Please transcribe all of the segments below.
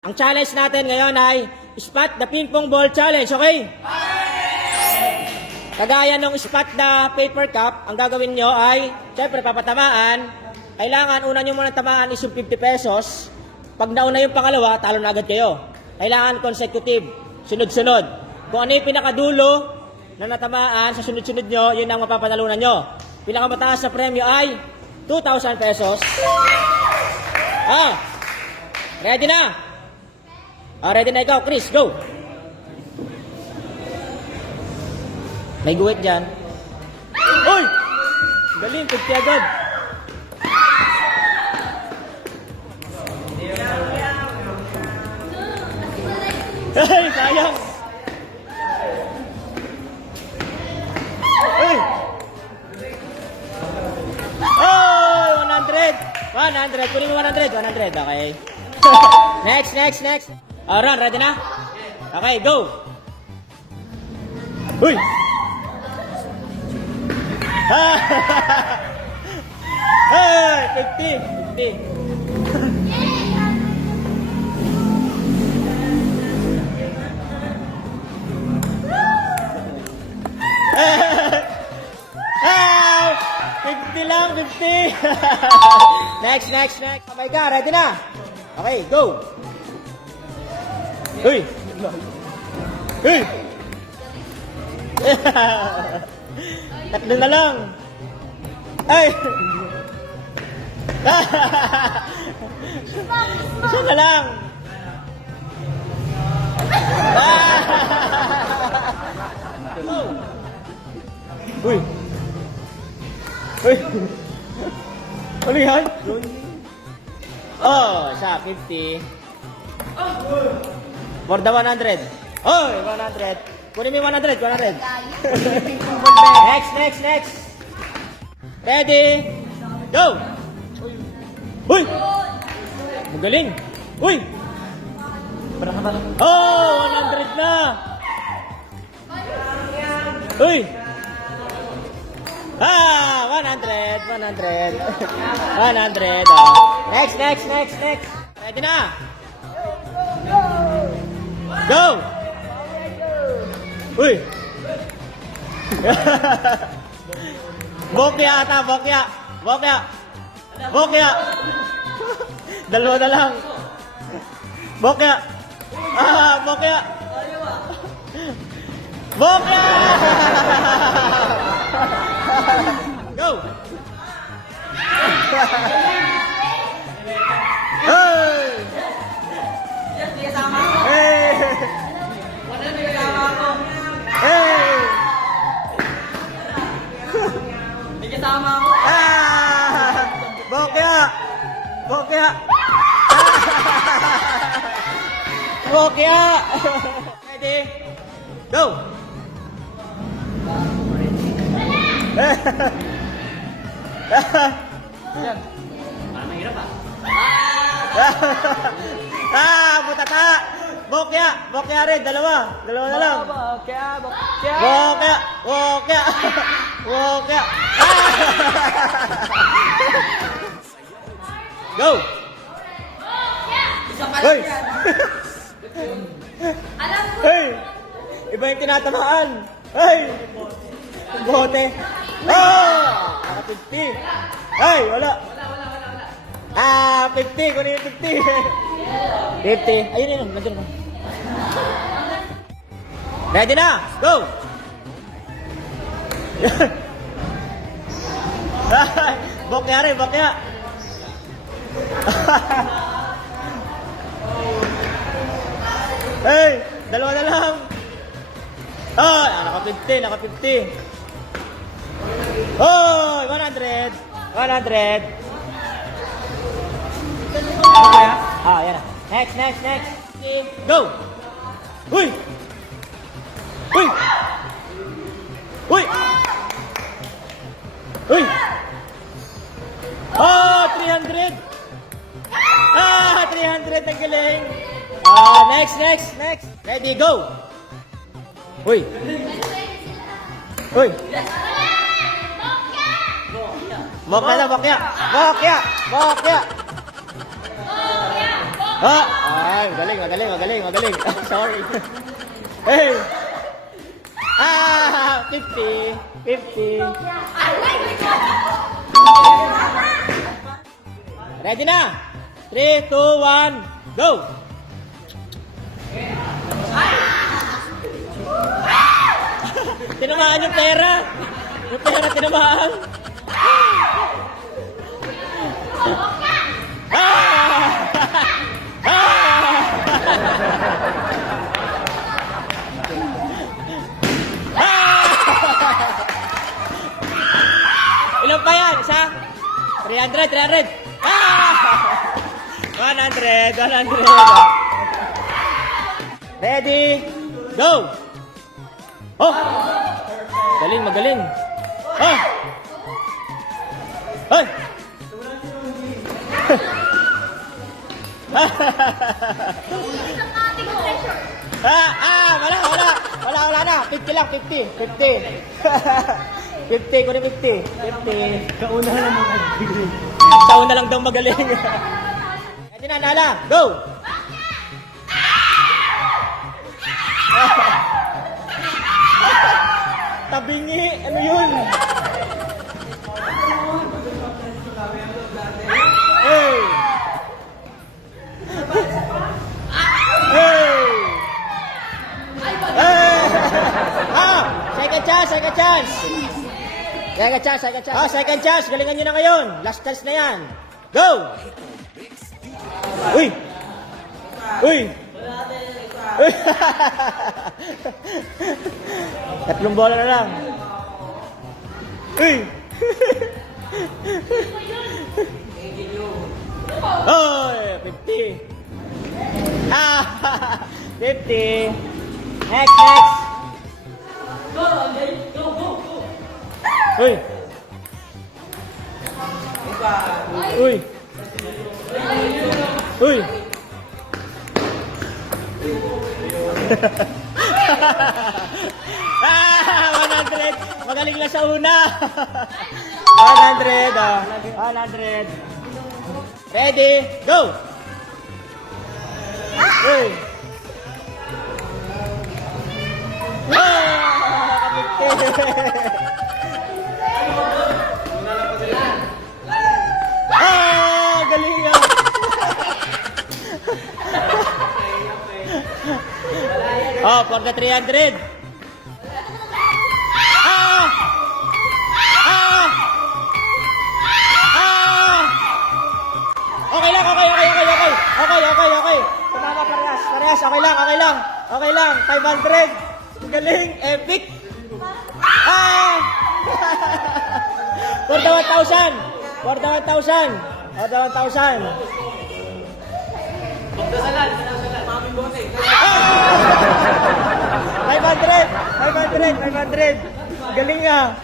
Ang challenge natin ngayon ay spot the ping pong ball challenge, okay? Kagaya ng spot the paper cup, ang gagawin nyo ay, syempre papatamaan, kailangan una nyo muna tamaan is yung 50 pesos. Pag nauna yung pangalawa, talo na agad kayo. Kailangan consecutive, sunod-sunod. Kung ano yung pinakadulo na natamaan sa sunod-sunod nyo, yun ang mapapanalunan nyo. Pinakamataas na premyo ay 2,000 pesos. Ready na? Ready na ikaw, Chris, go! May guwit dyan. Uy! Galing, 50 agad. Ay, sayang! Uy! Oh! 100! Kunin mo 100, okay. Next. Ron, ready na? Okay, go! Uy! Hey! 50! Hey! 50 lang, 50! Next. Sabay ka, ready na? Okay, go! Uy! Tatlo na lang! Ay! Isa na lang! Uy! Ano yan? Oh, siya, 50. For the 100. Oh, 100. Kunin mo 100. Next. Ready? Go! Uy! Magaling! Uy! Oh, 100 na! Uy! 100. 100. Next. Ready na? Go! Uy! Bokya ata, Bokya! Dalawa na lang. Bokya! Bokya! Go! Hey! Bokya! Ready? Go! Butata! Bokya rin, dalawa na lang. Bokya! Go! Hoy! Hey! Iba yung tinatamaan. Hey! Bote. Oh! Naka 50. Hey! Wala. 50. Kunin yung 50. 50. Ayun yun. Nandiyan ko. Ready na? Go! Bokya. Hey! Dalawa na lang. Naka 50. Oh! 100. Okay, yan na. Next. Go! Uy! Oh! 300. 300 ang galing. Next. Ready, go! Uy! Bokya! Ah! Ay, magaling, magaling, magaling, magaling. Sorry. Hey! 50. 50. Ready na? 3, 2, 1, go! Tinamaan yung pera. Yung pera tinamaan. Ilan pa yan? Isa? 300, 300. 100, 100. Ready? Go! Oh! Galing, magaling. Oh! Hoy! Wala na. 50 lang, 50. 50. 50, kunin 50. 50. Kauna lang magaling. Kauna lang daw magaling. Ready na, Nala. Go! Tabingi. Ano yun? Hey! Hey! Hey! Second chance, second chance. Second chance, second chance. Second chance. Galingan nyo na ngayon. Last chance na yan. Go! Uy! Uy! Uy! Tatlong bola na lang. Uy! Oh, 50. 50. Next, next. Uy. Uy. Uy. Ah, 100. Magaling na sa una. 100. 100. Ready? Go! Uy. Galing nga. For the 300. Okay lang, okay. Tumama parehas. Okay lang. 500. Galing, epic. For the 1,000. For the 1,000. 500. Galing nga.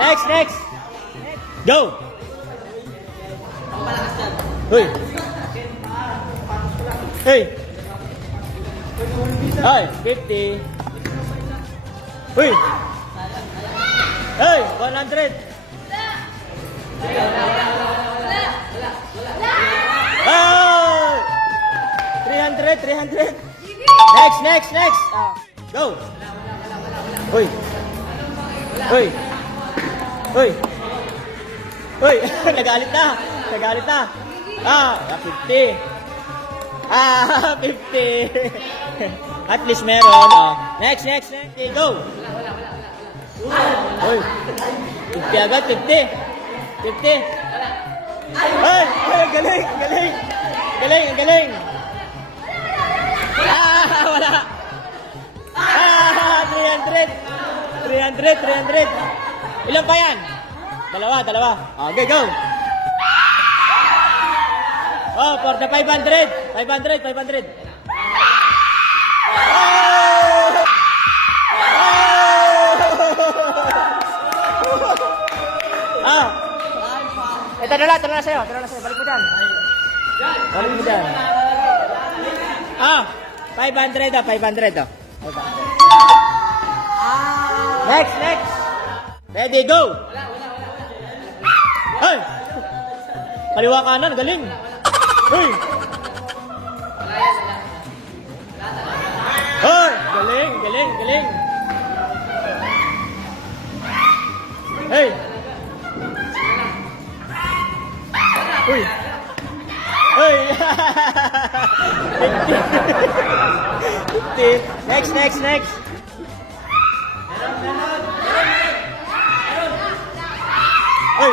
Next. Go. Hoy. Hey. Ay, 50. Uy. Hey, 100. Oh! 300. Next. Go. Uy. Nagalit na. 50. 50. At least meron. Next. Okay, go. Uy. 50 agad, 50. Ay, galing. Ang galing. Wala. 300. Ilan pa yan? Dalawa. Okay, go. Oh, for the 500. 500. Ito na sa'yo. Balik mo dyan. 500. Next. Ready, go. Hey! Kaliwa kanan, galing. Hey! Hoy! Galing, galing, galing. Hey! Uy! Uy! 50. 50. Next, next, next. Uy!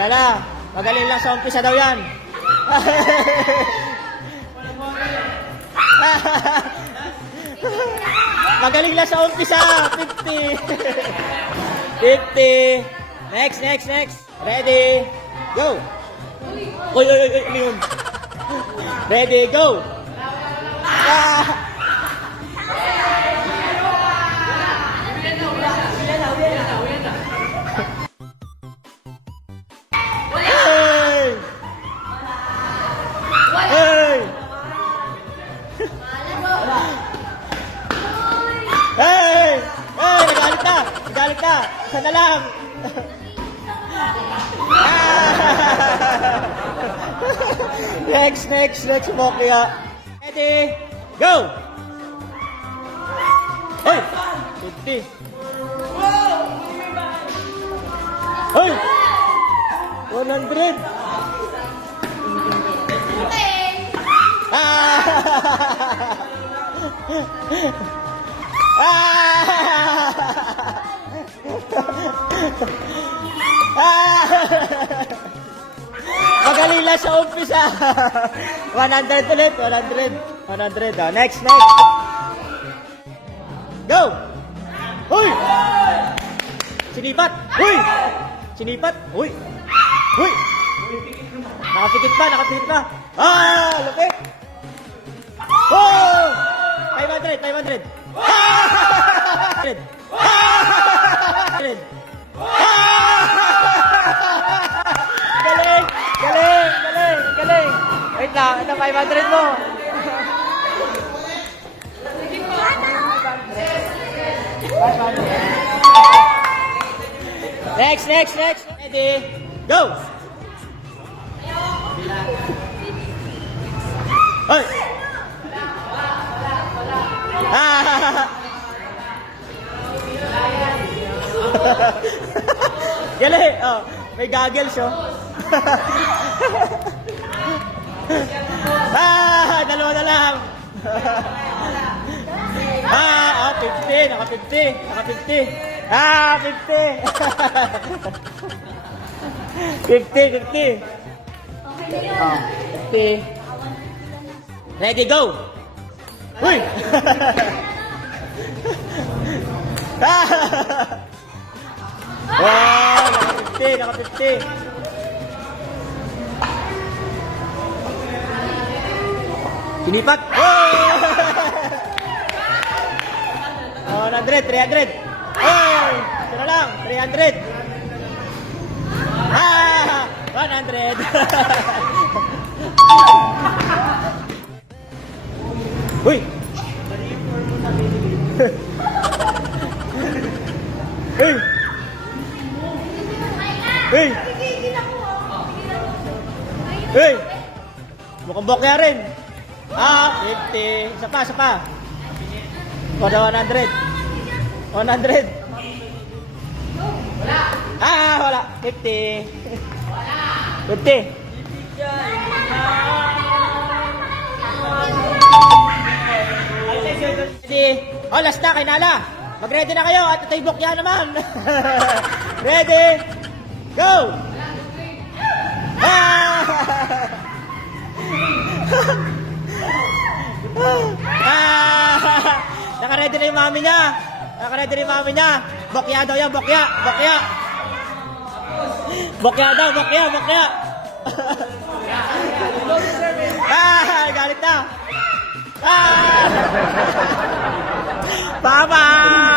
Yan na. Magaling lang sa umpisa daw yan. Magaling lang sa umpisa. 50. 50. Next, next, next. Ready. Go. Uy, uy, uy, uy. Yun. Ready, go. Hey! Hey! Hey! Hey! Nagalit na! Nagalit na! Sana lang! Next, next, next, Mokya. Ready? Go! Hey! 50. Hey! 100. Magaling lang sa umpisa. 100 ulit, 100. 100. Oh. Next, next. Go! Huy! Sinipat! Huy! Sinipat! Huy! Huy! Nakapikit pa, nakapikit pa. Ah! Lupit! Oh! 500, 500. Ah! 100. Ah! 100. Galing! Galing! Galing! Galing! Wait lang, ito 500 mo. Next, next, next. Ready? Go! Hey! Galing! Oh, may goggles, oh. Dalawa na lang. 50. Naka 50. Naka 50. 50. 50. 50. 50. Ready, go! Uy! Wow! Naka 50. Naka 50. Sinipat! Oh! 100, 300. Hey! Ito na lang, 300. 100. Uy! Hey! Hey! Hey! Mukhang bokya rin. 50. Isa pa, isa pa. Wala 100. 100. Wala. 50. 50. Oh, last na, kay Nala. Mag-ready na kayo at ito'y bokya naman. Ready? Go! Naka-ready na yung mami niya. Naka-ready na yung mami niya. Bokya daw yan, bokya. Bokya. Bokya daw, bokya, bokya. Galit na. Bye-bye!